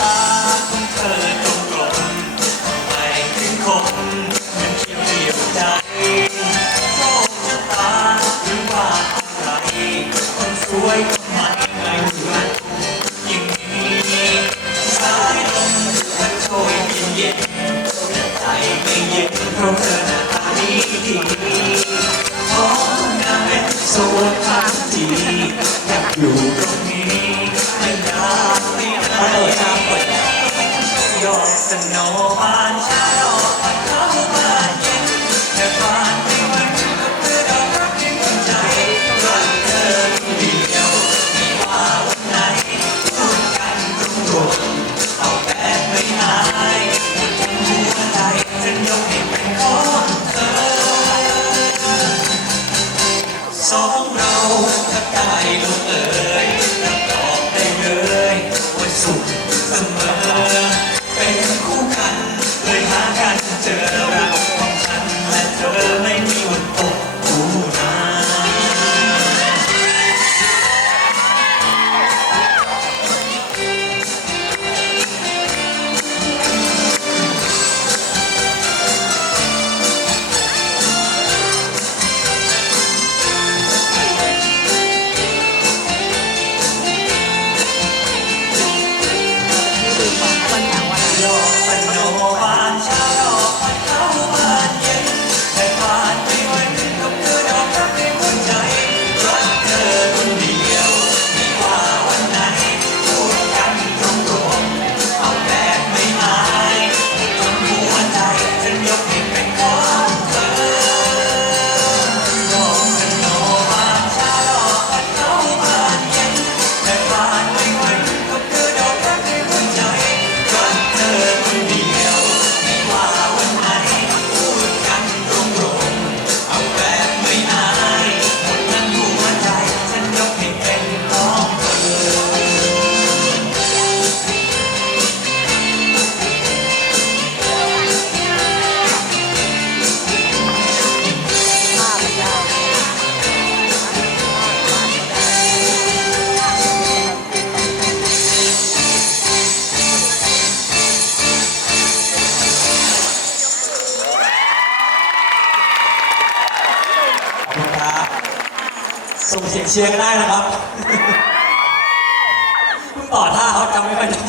ตาของเธอตรงกลมหมายถึงคนมันเที่ยวเดียวใจโชคชะตาหรือว่าใครคนสวยทำไมไม่เหมือนอย่างนี้สายลมมันโชยเย็นๆแต่ใไม่เย็นเพราะเธอหน้าตาดีดีขอทำงานเป็นโสดทั้งทีอยากอยู่ตรงนี้ เราถ้าได้ลงเอ่ยจะตอบได้เลยว่าสุขเสมอ ส่งเสียงเชียร์ก็ได้นะครับเพิ่งต่อท่าเขาจำไม่ค่อยได้